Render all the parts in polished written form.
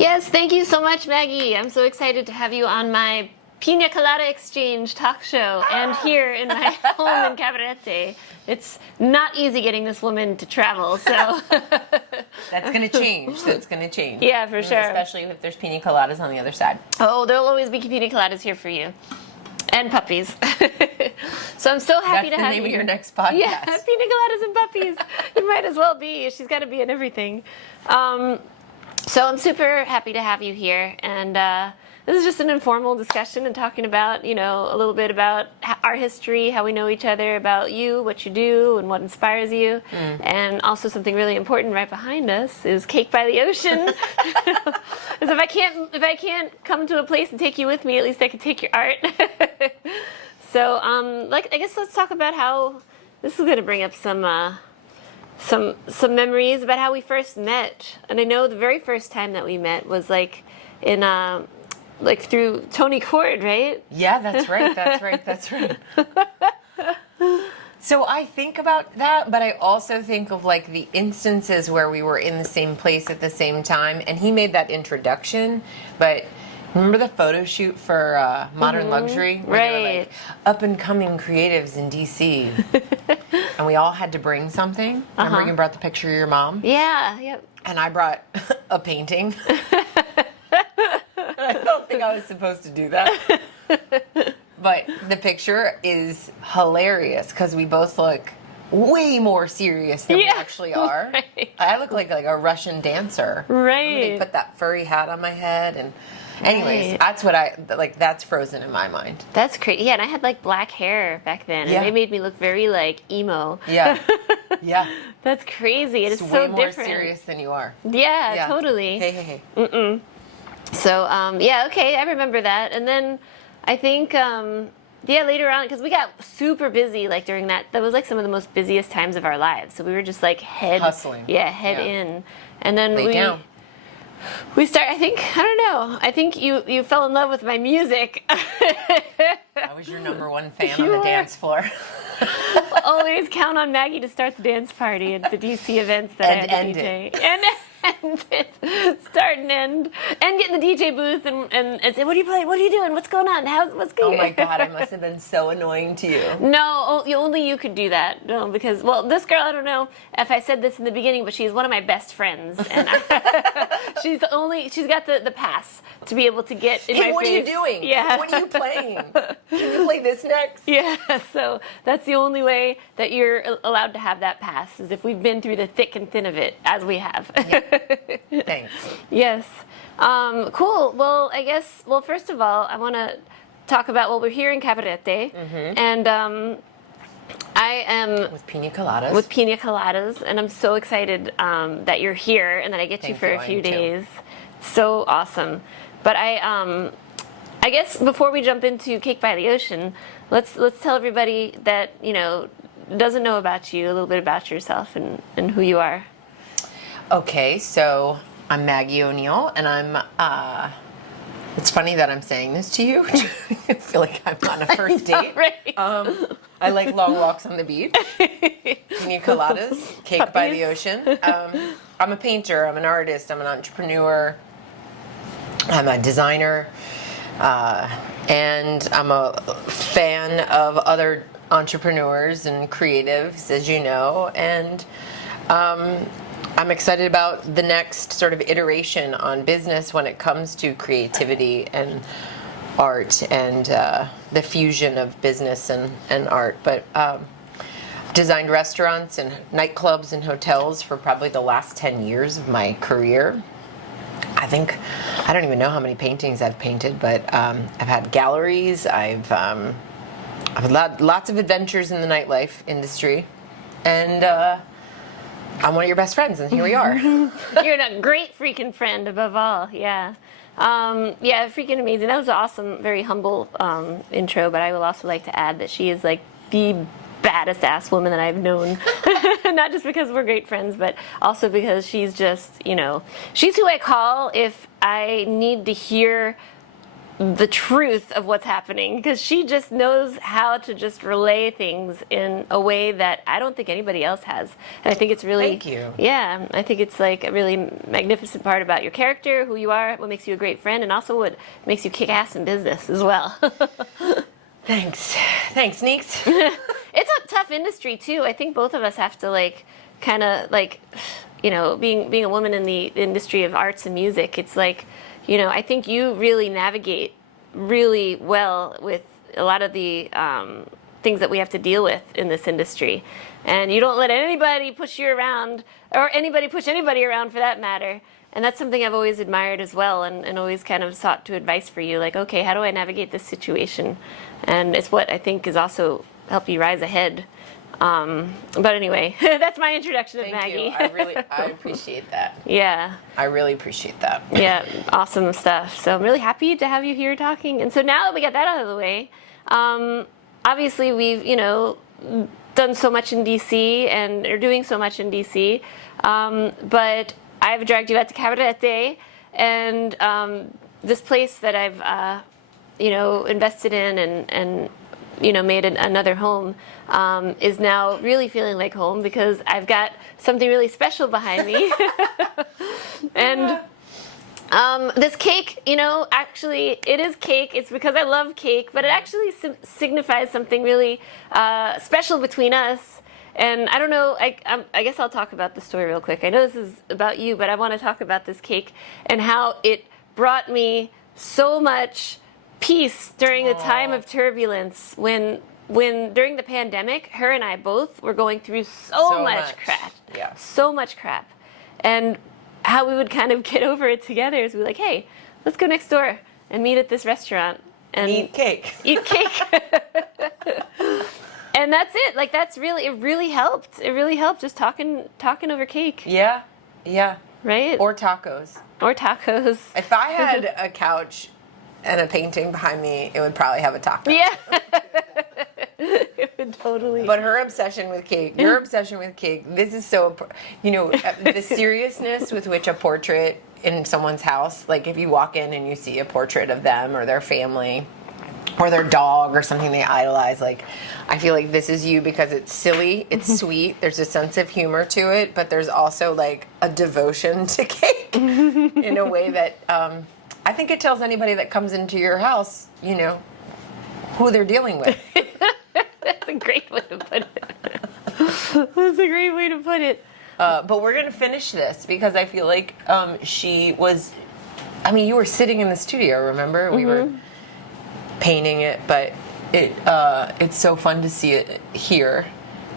Yes, thank you so much, Maggie. I'm so excited to have you on my Pina Colada Exchange talk show and here in my home in Cabarete. It's not easy getting this woman to travel, so... That's going to change. That's going to change. Yeah, for sure. Especially if there's pina coladas on the other side. Oh, there'll always be pina coladas here for you. And puppies. So I'm so happy to have you. That's the name of your next podcast. Yeah, pina coladas and puppies. You might as well be. She's got to be in everything. So I'm super happy to have you here, and this is just an informal discussion and talking about, you know, a little bit about our history, how we know each other, about you, what you do, and what inspires you, and also something really important right behind us is Cake by the Ocean. Because if I can't come to a place and take you with me, at least I can take your art. So, I guess let's talk about how this is going to bring up some memories about how we first met. And I know the very first time that we met was like in through Tony Cord, right? Yeah, that's right. That's right. That's right. So I think about that, but I also think of like the instances where we were in the same place at the same time, and he made that introduction. But remember the photo shoot for Modern Luxury? Where right. they were like up and coming creatives in DC. And we all had to bring something. Remember you brought the picture of your mom? Yeah, yep. And I brought a painting. I don't think I was supposed to do that. But the picture is hilarious because we both look way more serious than we actually are. Right. I look like a Russian dancer. Right. They put that furry hat on my head and anyways, that's what that's frozen in my mind. That's crazy. Yeah, and I had like black hair back then, and they made me look very like emo. Yeah. Yeah. That's crazy. It's way so more different. serious than you are. Yeah, totally. Hey. So, yeah, okay, I remember that. And then I think, later on, because we got super busy, like, during that was, like, some of the most busiest times of our lives. So we were just, like, hustling. Head in. And then we I think you fell in love with my music. I was your number one fan on the dance floor. Always count on Maggie to start the dance party at the DC events that I had to DJ. And end it. Start and end. And get in the DJ booth and say, what are you playing? What are you doing? What's going on? What's going on? Oh my God, I must have been so annoying to you. No, only you could do that. No, because, well, this girl, I don't know if I said this in the beginning, but she's one of my best friends. And she's got the pass to be able to get in my face. What are you doing? Yeah. What are you playing? Can you play this next? Yeah, so that's the only way that you're allowed to have that pass, is if we've been through the thick and thin of it, as we have. Yeah. Thanks. Yes. Cool. Well, first of all, I want to talk about, we're here in Cabarete, and I am... With pina coladas. With pina coladas, and I'm so excited that you're here and that I get you for a few days. So awesome. But I guess before we jump into Cake by the Ocean, let's tell everybody that, you know, doesn't know about you, a little bit about yourself and who you are. Okay, so I'm Maggie O'Neill, and I'm, it's funny that I'm saying this to you. I feel like I'm on a first date. Right. I like long walks on the beach, pina coladas, cake by the ocean. I'm a painter, I'm an artist, I'm an entrepreneur, I'm a designer, and I'm a fan of other entrepreneurs and creatives, as you know, and I'm excited about the next sort of iteration on business when it comes to creativity and art and the fusion of business and art. But designed restaurants and nightclubs and hotels for probably the last 10 years of my career. I don't even know how many paintings I've painted, but I've had galleries. I've had lots of adventures in the nightlife industry, and I'm one of your best friends, and here we are. You're a great freaking friend, above all. Yeah. Freaking amazing. That was an awesome, very humble intro, but I will also like to add that she is like the baddest ass woman that I've known. Not just because we're great friends, but also because she's just, you know, she's who I call if I need to hear the truth of what's happening, because she just knows how to just relay things in a way that I don't think anybody else has. And I think it's really, Thank you. Yeah, I think it's like a really magnificent part about your character, who you are, what makes you a great friend, and also what makes you kick ass in business as well. Thanks, Neeks. It's a tough industry too. I think both of us have to like kind of like, you know, being a woman in the industry of arts and music, it's like, you know, I think you really navigate really well with a lot of the things that we have to deal with in this industry. And you don't let anybody push you around, or anybody push anybody around for that matter. And that's something I've always admired as well, and always kind of sought to advice for you, like, okay, how do I navigate this situation? And it's what I think is also help you rise ahead. But anyway, that's my introduction of Thank Maggie. you. I appreciate that. Yeah. I really appreciate that. Yeah, awesome stuff. So I'm really happy to have you here talking. And so now that we got that out of the way, obviously we've, you know, done so much in DC and are doing so much in DC, but I've dragged you out to Cabarete, and this place that I've, you know, invested in and you know, made another home, is now really feeling like home, because I've got something really special behind me. And this cake, you know, actually, it is cake. It's because I love cake, but it actually signifies something really special between us. And I don't know, I guess I'll talk about the story real quick. I know this is about you, but I want to talk about this cake and how it brought me so much peace during a time of turbulence when during the pandemic, her and I both were going through so much crap. Yeah. So much crap. And how we would kind of get over it together is we were like, hey, let's go next door and meet at this restaurant and eat cake. Eat cake. And that's it. Like, that's really, it really helped. It really helped just talking over cake. Yeah. Yeah. Right? Or tacos. Or tacos. If I had a couch and a painting behind me, it would probably have a taco. Yeah. It would totally. But her obsession with cake, your obsession with cake, this is so, you know, the seriousness with which a portrait in someone's house, like if you walk in and you see a portrait of them or their family or their dog or something they idolize, like, I feel like this is you, because it's silly, it's sweet, there's a sense of humor to it, but there's also like a devotion to cake in a way that I think it tells anybody that comes into your house, you know, who they're dealing with. That's a great way to put it. That's a great way to put it. But we're going to finish this, because I feel like she was, I mean, you were sitting in the studio, remember? We were painting it, but it's so fun to see it here.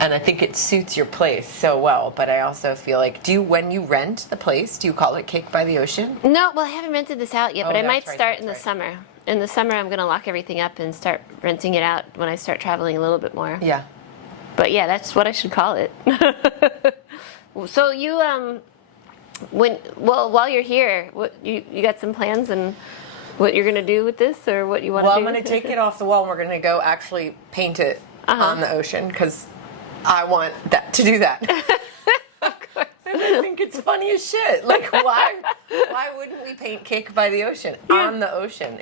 And I think it suits your place so well. But I also feel like, when you rent the place, do you call it Cake by the Ocean? No, well, I haven't rented this out yet, but I might start in the right. summer. In the summer, I'm going to lock everything up and start renting it out when I start traveling a little bit more. Yeah. But yeah, that's what I should call it. So you, while you're here, what you got some plans and what you're going to do with this, or what you want to do? Well, I'm going to take it off the wall, and we're going to go actually paint it on the ocean, because I want to do that. Of course. And I think it's funny as shit. Like, why wouldn't we paint Cake by the Ocean on the ocean?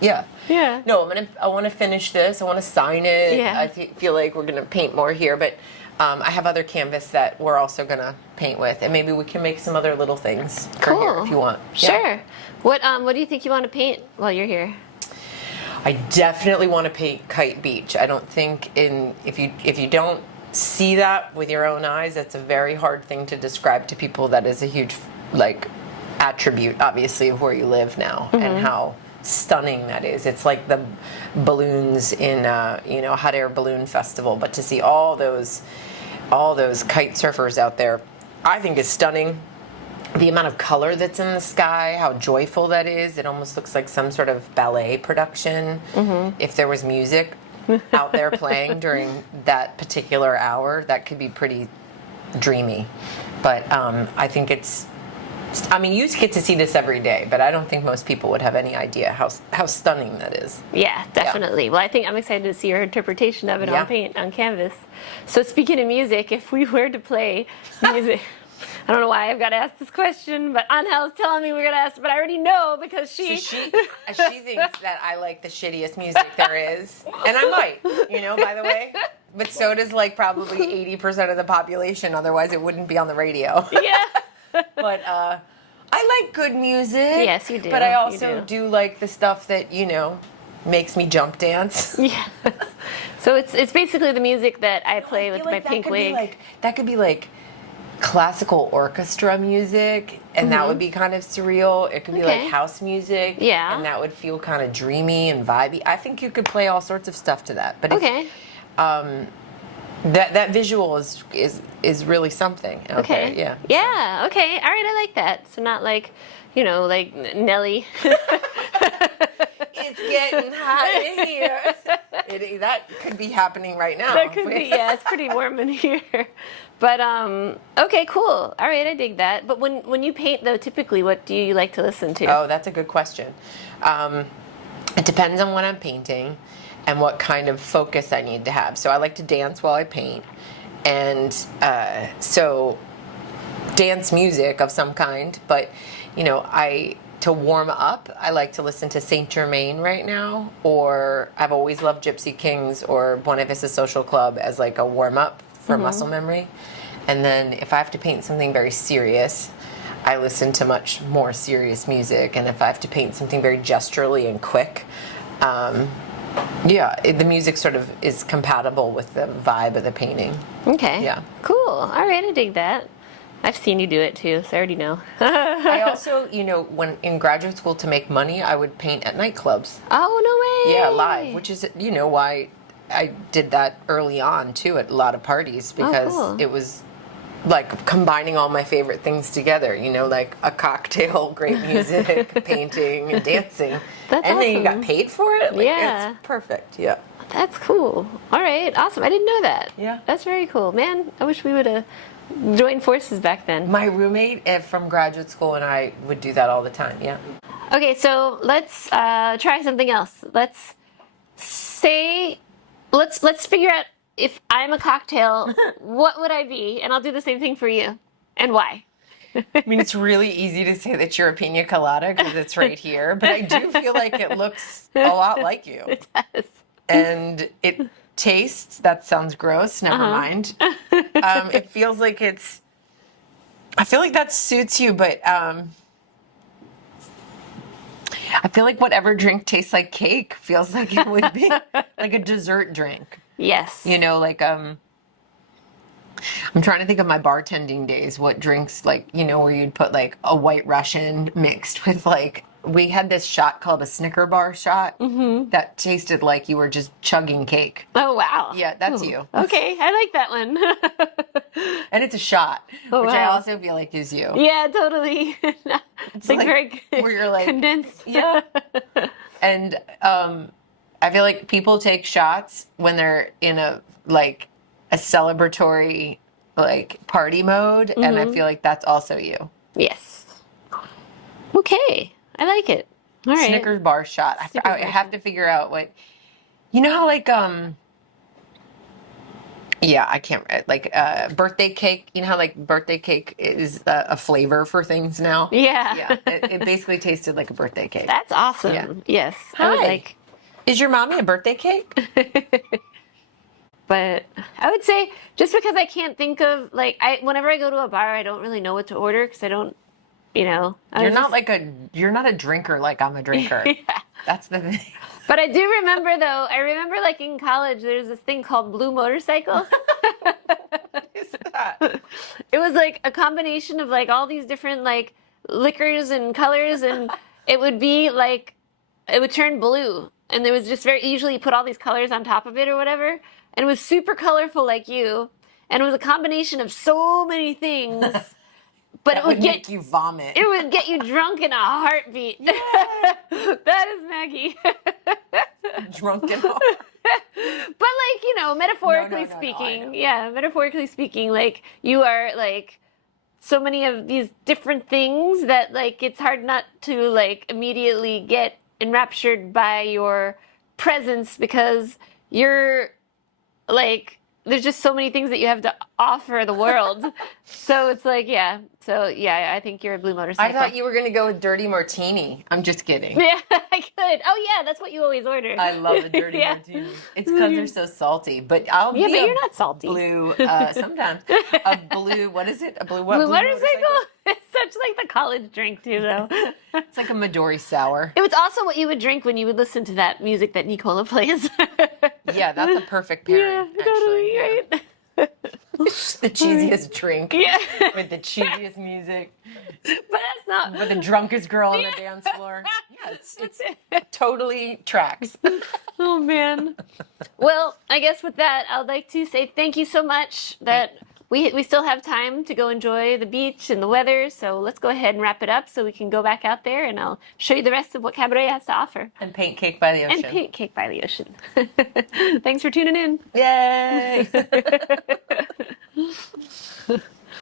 Yeah. Yeah. No, I want to finish this. I want to sign it. Yeah. I feel like we're going to paint more here, but I have other canvas that we're also going to paint with, and maybe we can make some other little things for here if you want. Sure. Yeah. What do you think you want to paint while you're here? I definitely want to paint Kite Beach. I don't think if you don't see that with your own eyes, that's a very hard thing to describe to people. That is a huge attribute, obviously, of where you live now and how stunning that is. It's like the balloons in Hot Air Balloon Festival, but to see all those kite surfers out there, I think is stunning. The amount of color that's in the sky, how joyful that is. It almost looks like some sort of ballet production. If there was music out there playing during that particular hour, that could be pretty dreamy. But I think you get to see this every day, but I don't think most people would have any idea how stunning that is. Yeah, definitely. Yeah. Well, I think I'm excited to see your interpretation of it on canvas. So speaking of music, if we were to play music, I don't know why I've got to ask this question, but Angel's telling me we're going to ask, but I already know because So she she thinks that I like the shittiest music there is, and I might, by the way. But so does like probably 80% of the population. Otherwise, it wouldn't be on the radio. Yeah. But I like good music. Yes, you do. But I You also do like the stuff that makes me jump dance. Yes. So it's basically the music that I play with my pink wig. That could be like classical orchestra music, and that would be kind of surreal. It could be like house music, Yeah. and that would feel kind of dreamy and vibey. I think you could play all sorts of stuff to that. But that visual is really something. Okay. Yeah. Yeah. Okay. All right. I like that. So not like, like Nelly. It's getting hot in here. That could be happening right now. That could be. Yeah, it's pretty warm in here. But okay, cool. All right, I dig that. But when you paint though, typically, what do you like to listen to? Oh, that's a good question. It depends on what I'm painting and what kind of focus I need to have. So I like to dance while I paint, and so dance music of some kind. But to warm up, I like to listen to Saint Germain right now, or I've always loved Gypsy Kings or Buena Vista Social Club as like a warm up for muscle memory. And then if I have to paint something very serious, I listen to much more serious music. And if I have to paint something very gesturally and quick, the music sort of is compatible with the vibe of the painting. Okay. Yeah. Cool. All right, I dig that. I've seen you do it too, so I already know. I also, when in graduate school to make money, I would paint at nightclubs. Oh, no way. Yeah, live, which is, why I did that early on too at a lot of parties, because cool. it was like combining all my favorite things together, like a cocktail, great music, painting, and dancing. That's and awesome. then you got paid for it? Yeah. It's perfect, yeah. That's cool. All right, awesome. I didn't know that. Yeah. That's very cool. Man, I wish we would have joined forces back then. My roommate from graduate school and I would do that all the time, yeah. Okay, so let's try something else. Let's figure out if I'm a cocktail, what would I be? And I'll do the same thing for you. And why? I mean, it's really easy to say that you're a pina colada because it's right here, but I do feel like it looks a lot like you. It does. And it tastes, that sounds gross, never mind. It feels like I feel like that suits you, but I feel like whatever drink tastes like cake feels like it would be like a dessert drink. Yes. I'm trying to think of my bartending days, what drinks, like, where you'd put like a White Russian mixed with we had this shot called a Snicker bar shot that tasted like you were just chugging cake. Oh, wow. Yeah, that's you. Okay, I like that one. And it's a shot, which I wow. also feel like is you. Yeah, totally. It's like very where you're like condensed. Yeah. And I feel like people take shots when they're in a celebratory party mode, and I feel like that's also you. Yes. Okay, I like it. All right. Snickers bar shot. I have to figure out what. How yeah, I can't birthday cake. You know how birthday cake is a flavor for things now. Yeah. Yeah. It basically tasted like a birthday cake. That's awesome. Yeah. Yes. Hi. I would like. Is your mommy a birthday cake? But I would say just because I can't think of whenever I go to a bar, I don't really know what to order because I don't, You're not a drinker like I'm a drinker. Yeah. That's the thing. But I do remember though. I remember in college, there's this thing called Blue Motorcycle. What is that? It was a combination of all these different liquors and colors, and it would be it would turn blue, and there was just usually you put all these colors on top of it or whatever. And it was super colorful like you. And it was a combination of so many things. But it would make you vomit. It would get you drunk in a heartbeat. Yeah. That is Maggie. Drunk in a heartbeat. But metaphorically No, speaking. Yeah, metaphorically speaking, you are so many of these different things that it's hard not to immediately get enraptured by your presence because you're there's just so many things that you have to offer the world. So it's like, yeah. So yeah, I think you're a blue I motorcycle. thought you were going to go with dirty martini. I'm just kidding. Yeah, I could. Oh yeah, that's what you always order. I love a dirty Yeah. martini. It's because they're so salty. But I'll Yeah, be but a you're not salty. blue, sometimes. A blue, what is it? A blue what? Blue motorcycle? It's such like the college drink too, though. It's like a Midori sour. It was also what you would drink when you would listen to that music that Nicola plays. Yeah, that's a perfect pairing. Yeah, totally, actually. right? The cheesiest drink. Yeah. With the cheesiest music. But that's not. With the drunkest girl on the dance floor. Yeah, it's totally tracks. Oh man. Well, I guess with that, I'd like to say thank you so much that we still have time to go enjoy the beach and the weather. So let's go ahead and wrap it up so we can go back out there and I'll show you the rest of what Cabaret has to offer. And paint cake by the ocean. And paint cake by the ocean. Thanks for tuning in. Yay!